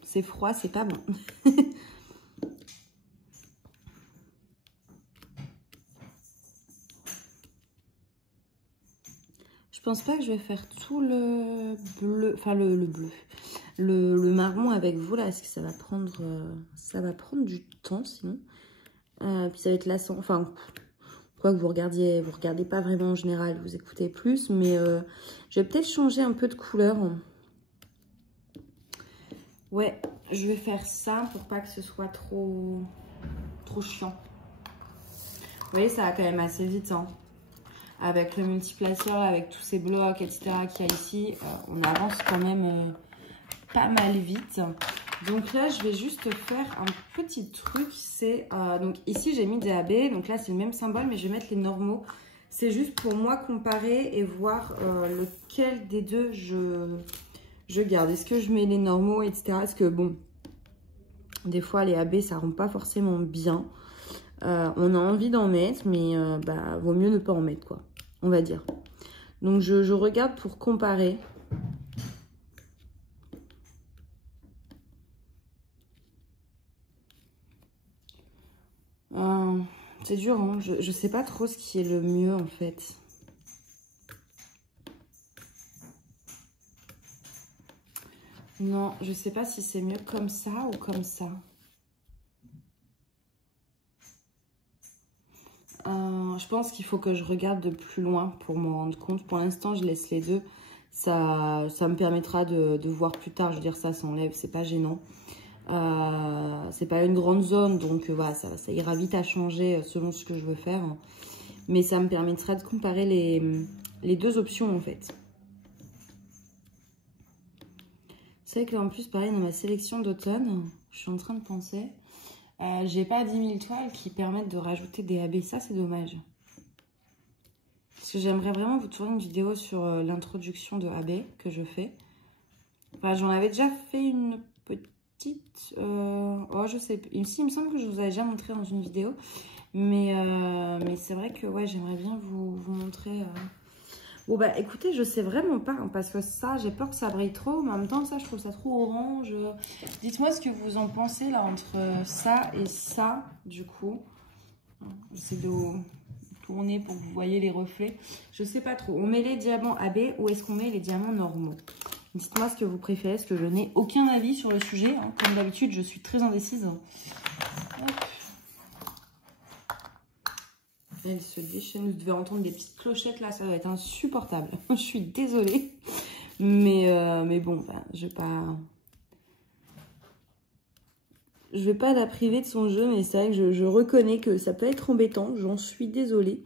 C'est froid, c'est pas bon. Je pense pas que je vais faire tout le bleu, enfin le bleu. Le marron avec vous là, parce que ça va prendre du temps sinon. Puis ça va être lassant. Enfin, quoi que vous regardez pas vraiment en général, vous écoutez plus, mais je vais peut-être changer un peu de couleur. Ouais, je vais faire ça pour pas que ce soit trop chiant. Vous voyez, ça va quand même assez vite, hein. Avec le multiplaceur, avec tous ces blocs, etc. qu'il y a ici, on avance quand même pas mal vite. Donc là, je vais juste faire un petit truc. C'est donc ici, j'ai mis des AB. Donc là, c'est le même symbole, mais je vais mettre les normaux. C'est juste pour moi comparer et voir lequel des deux je garde. Est-ce que je mets les normaux, etc. Parce que bon, des fois, les AB, ça rend pas forcément bien. On a envie d'en mettre, mais bah, vaut mieux ne pas en mettre, quoi. On va dire. Donc, je regarde pour comparer. C'est dur, hein. Je sais pas trop ce qui est le mieux, en fait. Non, je sais pas si c'est mieux comme ça ou comme ça. Je pense qu'il faut que je regarde de plus loin pour m'en rendre compte. Pour l'instant, je laisse les deux. Ça me permettra de voir plus tard. Je veux dire, ça s'enlève, c'est pas gênant. C'est pas une grande zone, donc voilà, ça ira vite à changer selon ce que je veux faire. Mais ça me permettra de comparer les deux options en fait. C'est vrai qu'en plus, pareil, dans ma sélection d'automne, je suis en train de penser, j'ai pas 10 000 toiles qui permettent de rajouter des AB. Ça, c'est dommage. Parce que j'aimerais vraiment vous tourner une vidéo sur l'introduction de AB que je fais. Enfin, j'en avais déjà fait une petite... oh, je sais plus. Il me semble que je vous avais déjà montré dans une vidéo. Mais c'est vrai que ouais, j'aimerais bien vous montrer... Bon, bah écoutez, je sais vraiment pas. Hein, parce que ça, j'ai peur que ça brille trop. Mais en même temps, ça, je trouve ça trop orange. Dites-moi ce que vous en pensez là entre ça et ça, du coup. J'essaie de tourner pour que vous voyez les reflets. Je sais pas trop. On met les diamants AB ou est-ce qu'on met les diamants normaux? Dites-moi ce que vous préférez, parce que je n'ai aucun avis sur le sujet. Hein. Comme d'habitude, je suis très indécise. Hop. Elle se déchaîne. Vous devez entendre des petites clochettes là, ça va être insupportable. Je suis désolée. Mais bon, ben, je vais pas la priver de son jeu, mais c'est vrai que je reconnais que ça peut être embêtant. J'en suis désolée.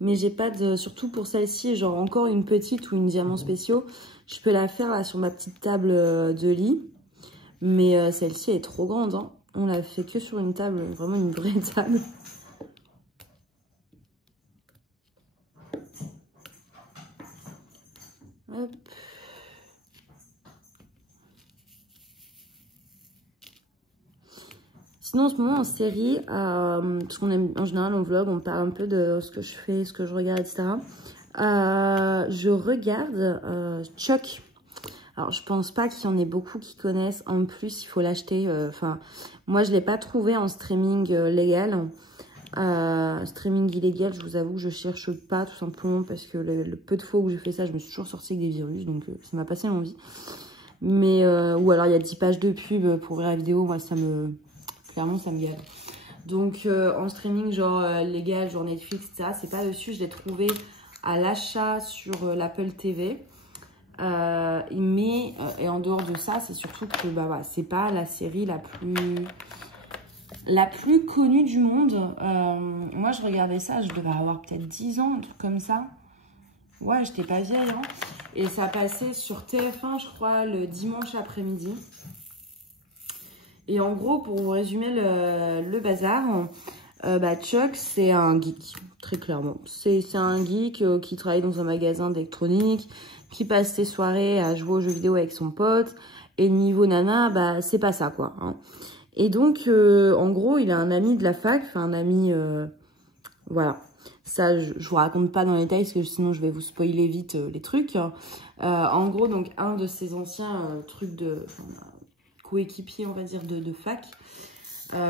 Mais j'ai pas de... Surtout pour celle-ci, genre encore une petite ou une diamant spéciaux. Je peux la faire là sur ma petite table de lit. Mais celle-ci est trop grande. Hein. On l'a fait que sur une table, vraiment une vraie table. Hop. Sinon, en ce moment, en série, parce qu'on aime, en général, en vlog, on parle un peu de ce que je fais, ce que je regarde, etc. Je regarde Chuck. Alors, je pense pas qu'il y en ait beaucoup qui connaissent. En plus, il faut l'acheter. Enfin, moi, je l'ai pas trouvé en streaming légal. Streaming illégal, je vous avoue que je cherche pas, tout simplement, parce que le peu de fois où j'ai fait ça, je me suis toujours sortie avec des virus, donc ça m'a passé l'envie. Mais, ou alors, il y a 10 pages de pub pour voir la vidéo, moi, clairement, ça me gave. Donc, en streaming, genre légal, genre Netflix, etc., c'est pas dessus. Je l'ai trouvé à l'achat sur l'Apple TV. Mais, et en dehors de ça, c'est surtout que, bah, voilà, c'est pas la série la plus connue du monde. Moi, je regardais ça, je devais avoir peut-être 10 ans, un truc comme ça. Ouais, j'étais pas vieille, hein. Et ça passait sur TF1, je crois, le dimanche après-midi. Et en gros, pour vous résumer le bazar, bah Chuck, c'est un geek, très clairement. C'est un geek qui travaille dans un magasin d'électronique, qui passe ses soirées à jouer aux jeux vidéo avec son pote. Et niveau nana, bah c'est pas ça, quoi. Hein. Et donc, en gros, il a un ami de la fac, enfin un ami... voilà. Ça, je vous raconte pas dans les détails, parce que sinon je vais vous spoiler vite les trucs. En gros, donc, un de ses anciens trucs de... coéquipier, on va dire, de fac,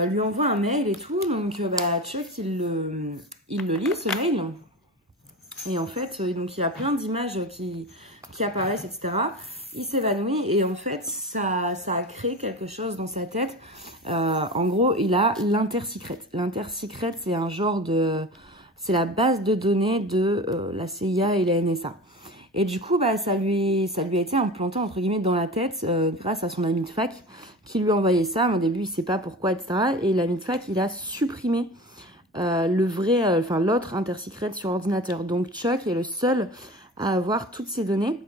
lui envoie un mail et tout. Donc, bah, Chuck, il le lit, ce mail. Et en fait, donc, il a plein d'images qui apparaissent, etc. Il s'évanouit et en fait, ça a créé quelque chose dans sa tête. En gros, il a l'Intersecret. L'Intersecret, c'est un genre de... C'est la base de données de la CIA et la NSA. Et du coup, bah, ça lui a été implanté, entre guillemets, dans la tête grâce à son ami de fac qui lui a envoyé ça. Au début, il ne sait pas pourquoi, etc. Et l'ami de fac, il a supprimé l'autre Intersecret sur ordinateur. Donc, Chuck est le seul à avoir toutes ces données.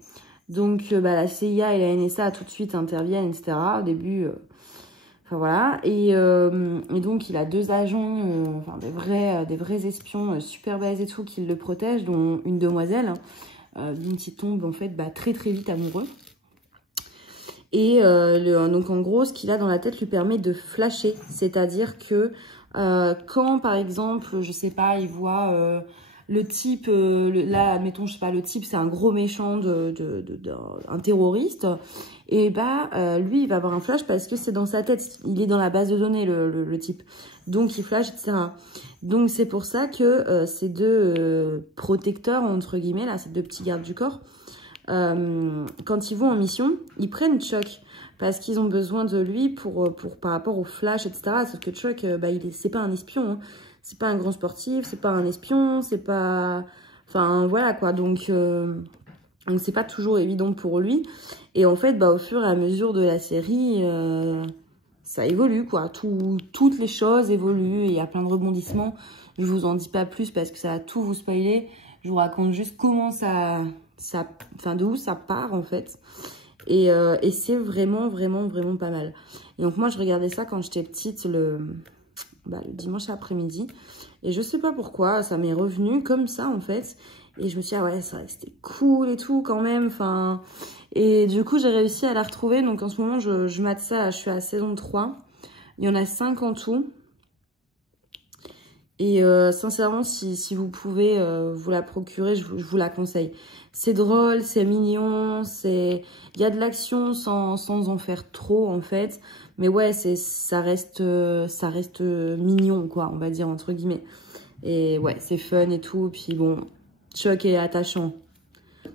Donc, la CIA et la NSA tout de suite interviennent, etc. Au début, enfin voilà. Et donc, il a deux agents, des vrais espions super balèzes et tout, qui le protègent, dont une demoiselle, dont il tombe en fait très très vite amoureux. Et donc en gros, ce qu'il a dans la tête lui permet de flasher. C'est-à-dire que quand, par exemple, je sais pas, il voit... le type, là, admettons, je sais pas, le type, c'est un gros méchant, un terroriste. Et bah, lui, il va avoir un flash parce que c'est dans sa tête. Il est dans la base de données, le type. Donc, il flash, etc. Donc, c'est pour ça que ces deux protecteurs, entre guillemets, là, ces deux petits gardes du corps, quand ils vont en mission, ils prennent Chuck. Parce qu'ils ont besoin de lui par rapport au flash, etc. Sauf que Chuck, c'est pas un espion, hein. C'est pas un grand sportif, c'est pas un espion, c'est pas... Enfin, voilà, quoi. Donc c'est pas toujours évident pour lui. Et en fait, au fur et à mesure de la série, ça évolue, quoi. Toutes les choses évoluent et il y a plein de rebondissements. Je vous en dis pas plus parce que ça va tout vous spoiler. Je vous raconte juste comment enfin, de où ça part, en fait. Et c'est vraiment, vraiment, vraiment pas mal. Et donc, moi, je regardais ça quand j'étais petite, le dimanche après-midi. Et je sais pas pourquoi, ça m'est revenu comme ça, en fait. Et je me suis dit, ah ouais, c'est vrai que c'était cool et tout, quand même. Enfin, et du coup, j'ai réussi à la retrouver. Donc, en ce moment, je mate ça. Je suis à la saison 3. Il y en a 5 en tout. Et sincèrement, si vous pouvez vous la procurer, je vous la conseille. C'est drôle, c'est mignon, il y a de l'action sans en faire trop, en fait. Mais ouais, ça reste mignon, quoi, on va dire, entre guillemets. Et ouais, c'est fun et tout. Puis bon, Chuck est attachant.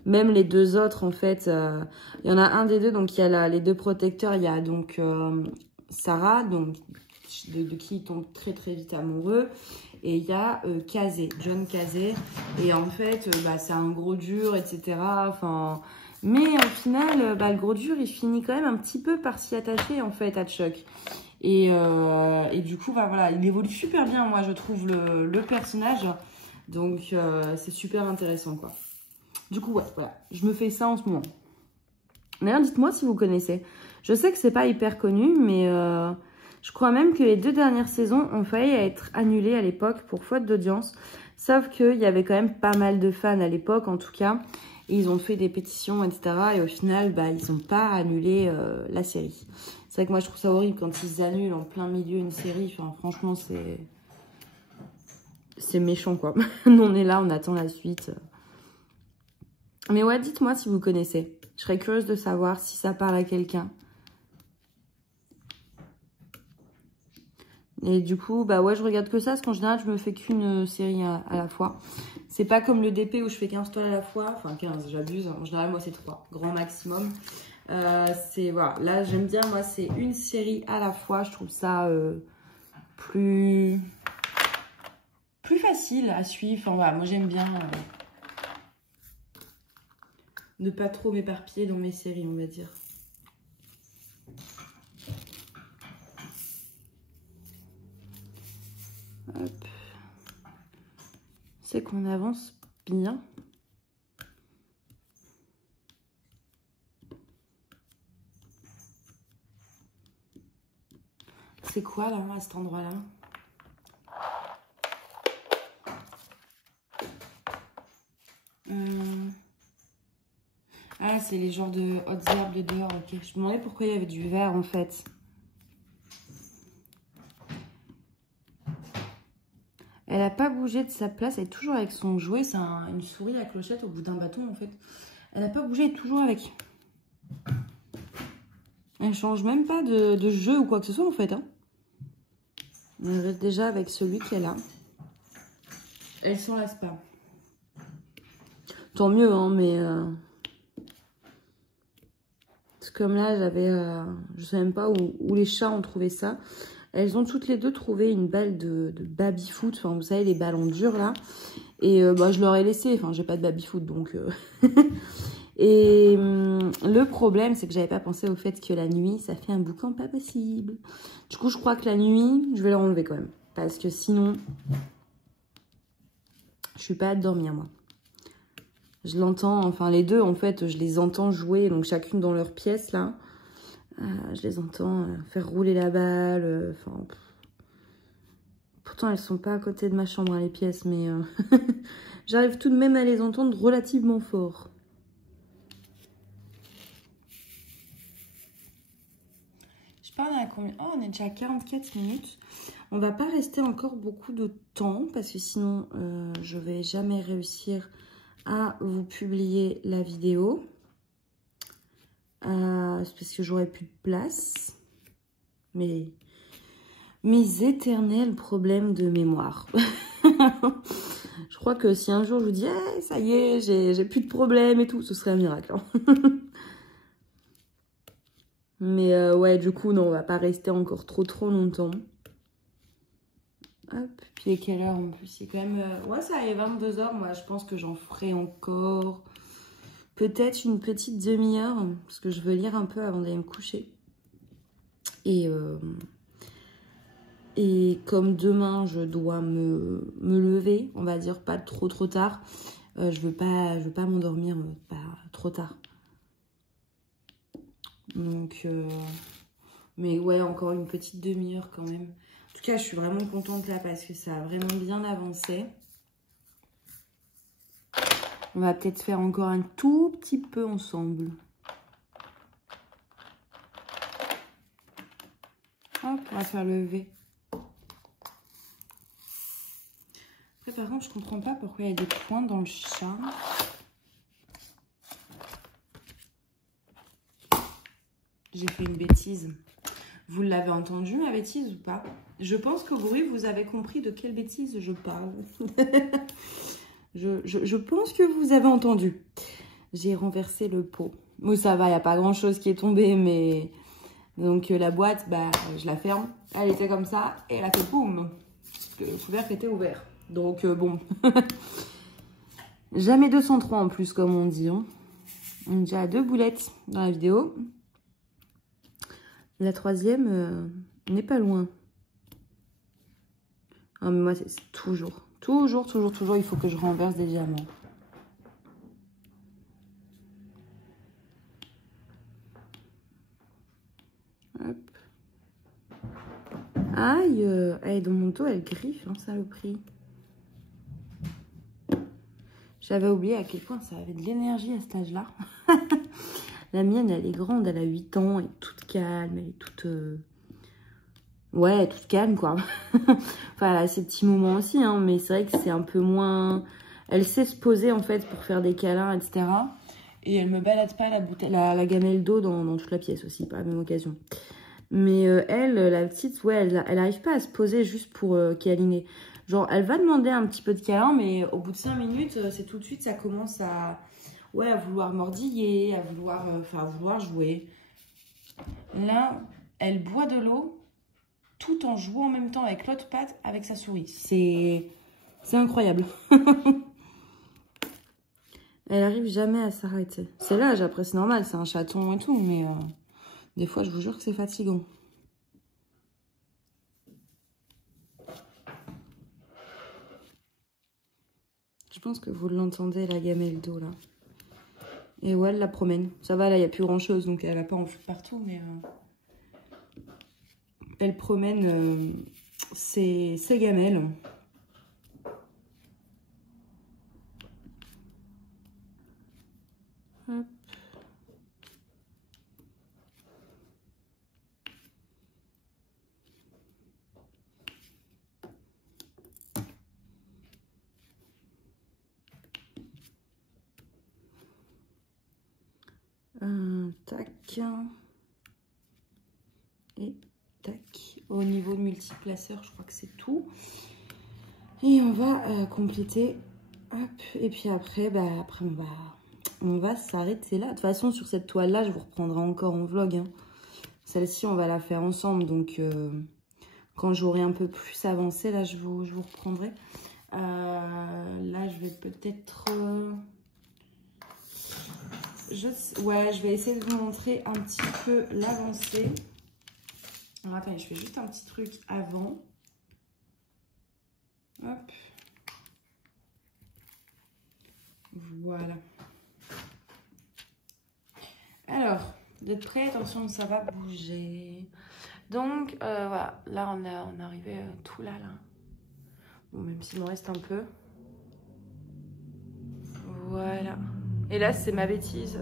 Même les deux autres, en fait, il y en a un des deux, donc il y a les deux protecteurs. Il y a donc Sarah, donc de qui il tombe très très vite amoureux. Et il y a John Casey. Et en fait, c'est un gros dur, etc. Enfin, mais au final, le gros dur, il finit quand même un petit peu par s'y attacher, en fait, à Chuck. Et du coup, voilà, il évolue super bien, moi, je trouve, le personnage. Donc, c'est super intéressant, quoi. Du coup, ouais, voilà, je me fais ça en ce moment. D'ailleurs, dites-moi si vous connaissez. Je sais que c'est pas hyper connu, mais je crois même que les 2 dernières saisons ont failli être annulées à l'époque pour faute d'audience. Sauf qu'il y avait quand même pas mal de fans à l'époque, en tout cas. Et ils ont fait des pétitions, etc. Et au final, ils n'ont pas annulé la série. C'est vrai que moi, je trouve ça horrible quand ils annulent en plein milieu une série. Enfin, franchement, c'est méchant, quoi. Nous, on est là, on attend la suite. Mais ouais, dites-moi si vous connaissez. Je serais curieuse de savoir si ça parle à quelqu'un. Et du coup, ouais, je regarde que ça, parce qu'en général, je me fais qu'une série à la fois. C'est pas comme le DP où je fais 15 toiles à la fois. Enfin, 15, j'abuse. En général, moi, c'est 3, grand maximum. Voilà, là, j'aime bien, moi, c'est une série à la fois. Je trouve ça plus facile à suivre. Enfin, voilà, moi, j'aime bien ne pas trop m'éparpiller dans mes séries, on va dire. Hop. C'est qu'on avance bien. C'est quoi là, à cet endroit-là? Ah, c'est les genres de hautes herbes de dehors, ok. Je me demandais pourquoi il y avait du vert en fait. Elle n'a pas bougé de sa place, elle est toujours avec son jouet. C'est une souris à clochette au bout d'un bâton en fait. Elle n'a pas bougé, elle est toujours avec. Elle change même pas de jeu ou quoi que ce soit en fait. Hein. Elle reste déjà avec celui qu'elle a. Elle s'en lasse pas. Tant mieux, hein, mais... C'est comme là, j'avais... je sais même pas où les chats ont trouvé ça. Elles ont toutes les deux trouvé une balle de baby-foot. Enfin, vous savez, les ballons durs, là. Et je leur ai laissé. Enfin, j'ai pas de baby-foot, donc... Et le problème, c'est que j'avais pas pensé au fait que la nuit, ça fait un boucan pas possible. Du coup, je crois que la nuit, je vais leur enlever quand même. Parce que sinon, je suis pas à dormir, moi. Je l'entends, enfin les deux, en fait, je les entends jouer, donc chacune dans leur pièce, là. Je les entends faire rouler la balle. Enfin, pourtant, elles sont pas à côté de ma chambre, hein, les pièces, mais j'arrive tout de même à les entendre relativement fort. Je parle à combien? Oh, on est déjà à 44 minutes. On va pas rester encore beaucoup de temps, parce que sinon, je vais jamais réussir à vous publier la vidéo. Parce que j'aurais plus de place. Mes éternels problèmes de mémoire. Je crois que si un jour je vous dis hey, ça y est, j'ai plus de problèmes et tout, ce serait un miracle. Hein. Mais ouais, du coup, non, on va pas rester encore trop longtemps. Hop, puis il est quelle heure en plus? C'est quand même... ouais, ça est 22 h. Moi, je pense que j'en ferai encore peut-être une petite demi-heure. Parce que je veux lire un peu avant d'aller me coucher. Et comme demain, je dois me lever, on va dire pas trop tard, je veux pas m'endormir trop tard. Donc, mais ouais, encore une petite demi-heure quand même. En tout cas, je suis vraiment contente là parce que ça a vraiment bien avancé. On va peut-être faire encore un tout petit peu ensemble. Hop, on va faire le V. Après, par contre, je comprends pas pourquoi il y a des points dans le chat. J'ai fait une bêtise. Vous l'avez entendu, ma bêtise, ou pas? Je pense que oui, vous avez compris de quelle bêtise je parle. je pense que vous avez entendu. J'ai renversé le pot. Bon, ça va, il n'y a pas grand-chose qui est tombé, mais... Donc, la boîte, bah, je la ferme. Elle était comme ça, et elle a fait boum. Parce que le couvercle était ouvert. Donc, bon. Jamais 203 en plus, comme on dit. Hein. On est déjà à 2 boulettes dans la vidéo. La troisième n'est pas loin. Ah, mais moi, c'est toujours, il faut que je renverse des diamants. Hop. Aïe, elle, dans mon dos, elle griffe, hein, saloperie. J'avais oublié à quel point ça avait de l'énergie à cet âge-là. La mienne, elle est grande, elle a 8 ans, elle est toute calme, elle est toute... Ouais, toute calme, quoi. Enfin, elle a ses petits moments aussi, hein, mais c'est vrai que c'est un peu moins... Elle sait se poser, en fait, pour faire des câlins, etc. Et elle me balade pas la gamelle d'eau dans toute la pièce aussi, par la même occasion. Mais elle, la petite, ouais, elle arrive pas à se poser juste pour câliner. Genre, elle va demander un petit peu de câlin, mais au bout de 5 minutes, c'est tout de suite, ça commence à... Ouais, à vouloir mordiller, à vouloir jouer. Là, elle boit de l'eau tout en jouant en même temps avec l'autre patte avec sa souris. C'est incroyable. Elle arrive jamais à s'arrêter. C'est l'âge, après c'est normal, c'est un chaton et tout, mais des fois je vous jure que c'est fatigant. Je pense que vous l'entendez, la gamelle d'eau là. Et ouais, elle la promène. Ça va, là, il n'y a plus grand-chose, donc elle n'a pas envie partout, mais... Elle promène ses gamelles. Hop. Tac. Et tac. Au niveau multiplaceur, je crois que c'est tout. Et on va compléter. Hop. Et puis après, bah, on va s'arrêter là. De toute façon, sur cette toile-là, je vous reprendrai encore en vlog. Hein. Celle-ci, on va la faire ensemble. Donc, quand j'aurai un peu plus avancé, là, je vous reprendrai. Là, je vais peut-être... Ouais, je vais essayer de vous montrer un petit peu l'avancée. Alors, attendez, je fais juste un petit truc avant. Hop. Voilà. Alors, vous êtes prêts? Attention, ça va bouger. Donc, voilà. Là, on est arrivé tout là. Bon, même s'il me reste un peu. Voilà. Et là, c'est ma bêtise.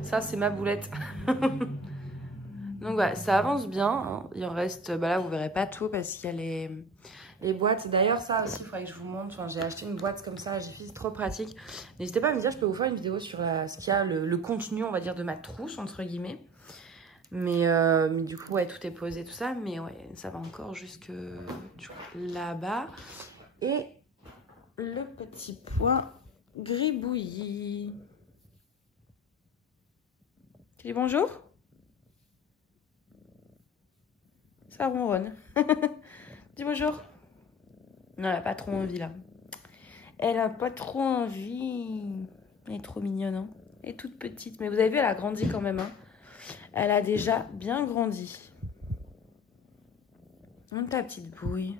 Ça, c'est ma boulette. Donc, voilà, ça avance bien. Hein. Il en reste... Bah là, vous verrez pas tout parce qu'il y a les boîtes. D'ailleurs, ça aussi, il faudrait que je vous montre. Enfin, j'ai acheté une boîte comme ça. J'ai fait, c'est trop pratique. N'hésitez pas à me dire, je peux vous faire une vidéo sur ce qu'il y a, le contenu, on va dire, de ma trousse, entre guillemets. Mais du coup, ouais, tout est posé, tout ça. Mais ouais, ça va encore jusque là-bas. Et le petit point gribouillis. Tu dis bonjour? Ça ronronne. Dis bonjour. Non, elle n'a pas trop envie, là. Elle n'a pas trop envie. Elle est trop mignonne, hein. Elle est toute petite. Mais vous avez vu, elle a grandi quand même, hein. Elle a déjà bien grandi. Ta petite bouille.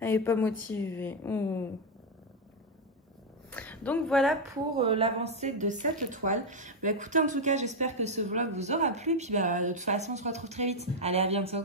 Elle n'est pas motivée. Oh. Donc voilà pour l'avancée de cette toile. Bah, écoutez, en tout cas, j'espère que ce vlog vous aura plu. Puis bah, de toute façon, on se retrouve très vite. Allez, à bientôt.